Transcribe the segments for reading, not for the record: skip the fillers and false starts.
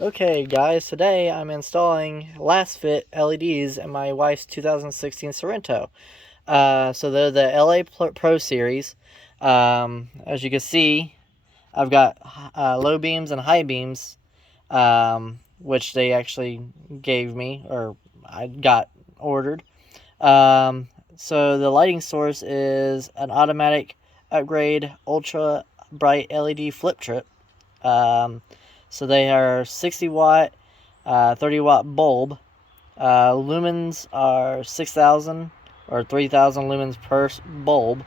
Okay guys, today I'm installing Lasfit LEDs in my wife's 2016 Sorento. So they're the LA Pro Series. As you can see, I've got low beams and high beams, which they actually gave me, or I got ordered. So the lighting source is an automatic upgrade ultra bright LED flip trip. So they are 60 watt, 30 watt bulb. Lumens are 6,000 or 3,000 lumens per bulb.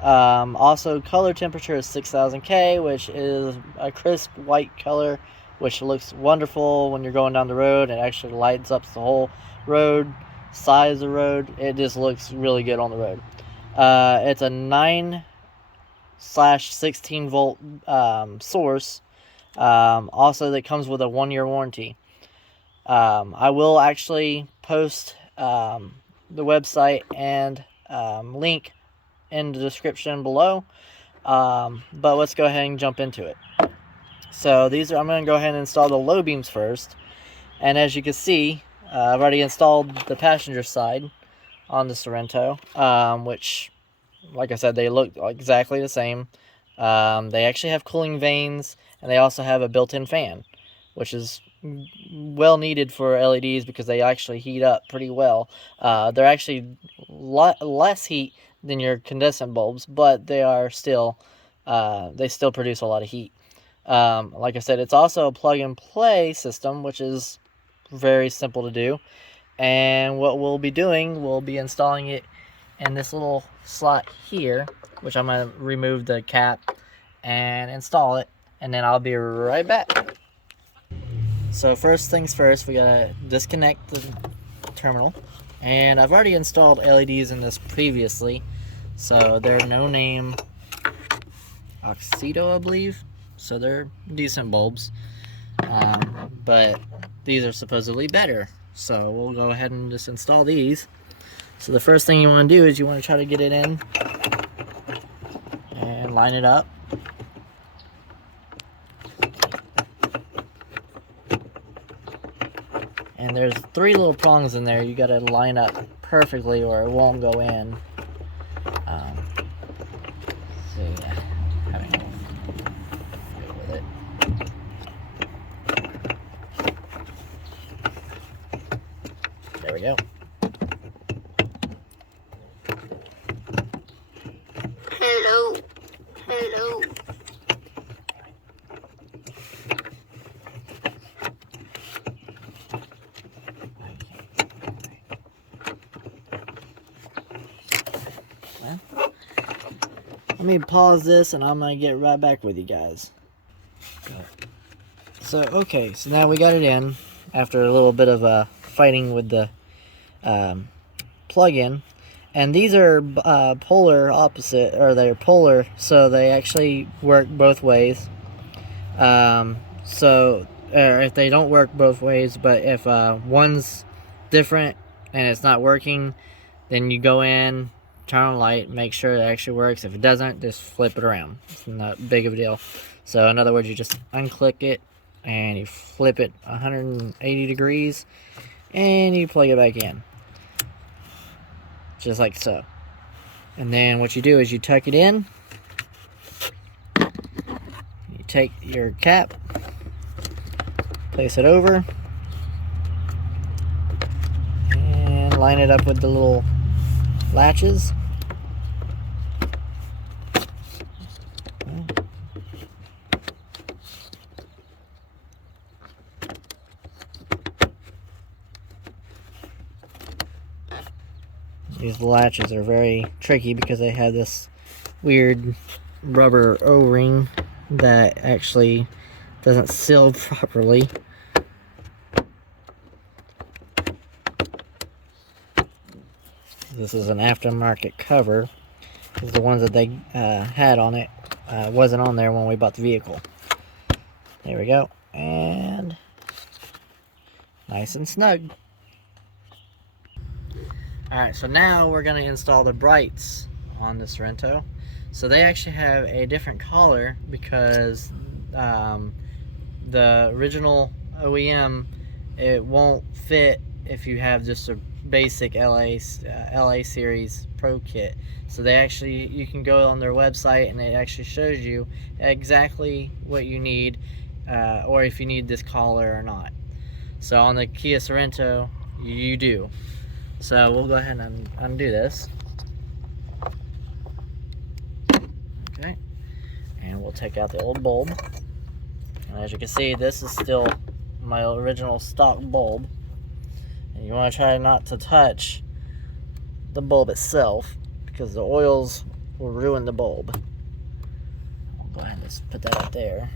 Also, color temperature is 6000K, which is a crisp white color, which looks wonderful when you're going down the road. It actually lights up the whole road, side of the road. It just looks really good on the road. It's a 9/16 volt source. Also, that comes with a 1-year warranty. I will actually post the website and link in the description below. But let's go ahead and jump into it. So I'm going to go ahead and install the low beams first. And as you can see, I've already installed the passenger side on the Sorento, which, like I said, they look exactly the same. They actually have cooling vanes, and they also have a built-in fan, which is well needed for LEDs because they actually heat up pretty well. They're actually less heat than your incandescent bulbs, but they are still they still produce a lot of heat. Like I said, it's also a plug-and-play system, which is very simple to do. And what we'll be doing, we'll be installing it in this little slot here, which I'm going to remove the cap and install it, and then I'll be right back. So first things first, we gotta disconnect the terminal, and I've already installed LEDs in this previously, so they're no name Oxido, I believe, so they're decent bulbs, but these are supposedly better, so we'll go ahead and just install these. So the first thing you want to do is you want to try to get it in and line it up. And there's 3 little prongs in there you gotta line up perfectly or it won't go in. So yeah, having a go with it. There we go. Hello. Hello. Let me pause this and I'm gonna get right back with you guys. So okay, so now we got it in after a little bit of fighting with the plug-in. And these are polar opposite, or they're polar, so they actually work both ways. So if they don't work both ways, but if one's different and it's not working, then you go in, turn on the light, make sure it actually works. If it doesn't, just flip it around. It's not big of a deal. So in other words, you just unclick it and you flip it 180 degrees and you plug it back in, just like so. And then what you do is you tuck it in, you take your cap, place it over, and line it up with the little latches. These latches are very tricky because they have this weird rubber O-ring that actually doesn't seal properly. This is an aftermarket cover, because the ones that they had on it wasn't on there when we bought the vehicle. There we go, and nice and snug. Alright, so now we're going to install the brights on this Sorento. So they actually have a different color because the original OEM, it won't fit if you have just a basic LA series Pro kit. So you can go on their website and it actually shows you exactly what you need, or if you need this collar or not. So on the Kia Sorento, you do. So we'll go ahead and undo this. Okay, and we'll take out the old bulb. And as you can see, this is still my original stock bulb. And you want to try not to touch the bulb itself, because the oils will ruin the bulb. I'll go ahead and just put that up there.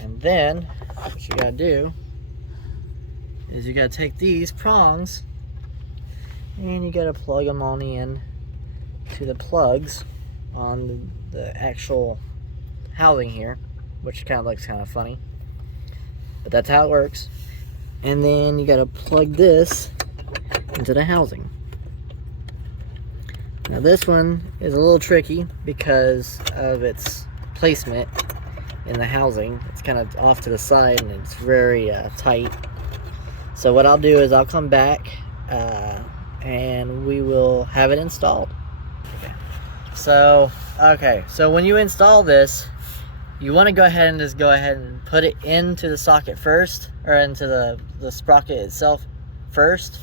And then what you gotta do is you gotta take these prongs and you gotta plug them on in to the plugs on the actual housing here, which kind of looks kind of funny, but that's how it works. And then you gotta plug this into the housing. Now this one is a little tricky because of its placement in the housing. It's kind of off to the side and it's very tight. So what I'll do is I'll come back and we will have it installed. Okay, so when you install this, you want to go ahead and put it into the socket first, or into the sprocket itself first,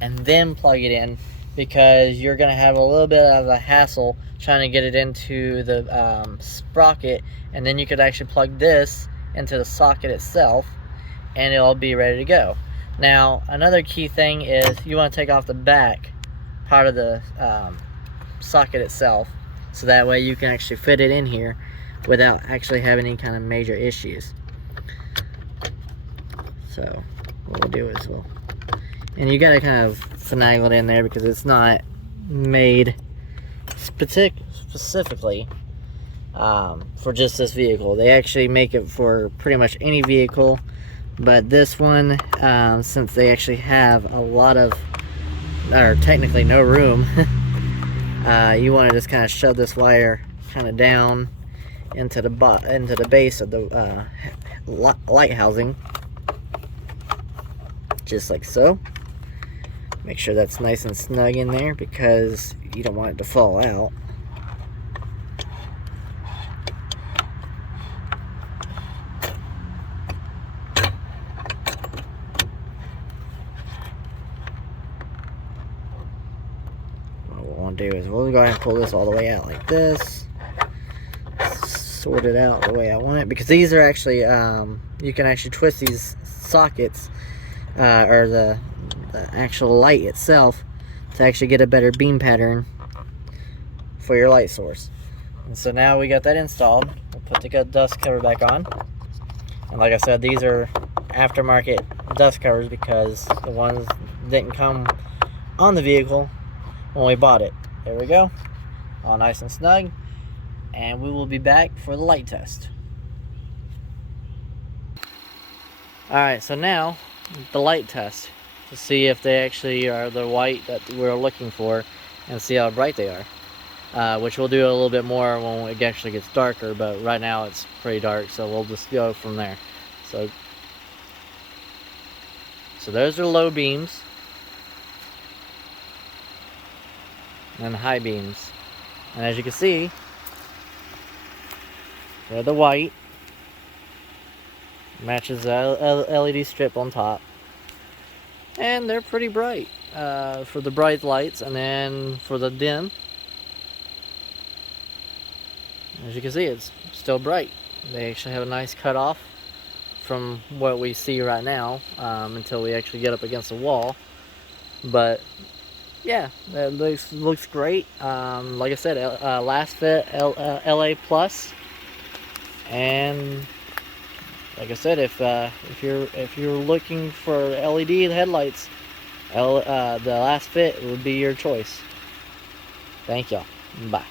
and then plug it in, because you're going to have a little bit of a hassle trying to get it into the sprocket, and then you could actually plug this into the socket itself and it'll be ready to go. Now another key thing is you want to take off the back part of the socket itself, so that way you can actually fit it in here without actually having any kind of major issues. So what we'll do is and you gotta kind of finagle it in there because it's not made specifically for just this vehicle. They actually make it for pretty much any vehicle, but this one, since they actually have a lot of, or technically no room, you want to just kind of shove this wire kind of down into the base of the light housing, just like so. Make sure that's nice and snug in there because you don't want it to fall out. What we'll want to do is we'll go ahead and pull this all the way out like this. Sort it out the way I want it, because these are actually, you can actually twist these sockets, or the actual light itself, to actually get a better beam pattern for your light source. And so now we got that installed. We'll put the dust cover back on. And like I said, these are aftermarket dust covers because the ones didn't come on the vehicle when we bought it. There we go, all nice and snug. And we will be back for the light test. Alright, so now the light test, to see if they actually are the white that we're looking for and see how bright they are, which we'll do a little bit more when it actually gets darker, but right now it's pretty dark, so we'll just go from there. So those are low beams and high beams, and as you can see, they're the white, matches the LED strip on top, and they're pretty bright for the bright lights. And then for the dim, as you can see, it's still bright. They actually have a nice cutoff from what we see right now, until we actually get up against the wall. But yeah, that looks great. Like I said, Lasfit LA Plus. And like I said, if you're looking for LED headlights, the Lasfit would be your choice. Thank y'all. Bye.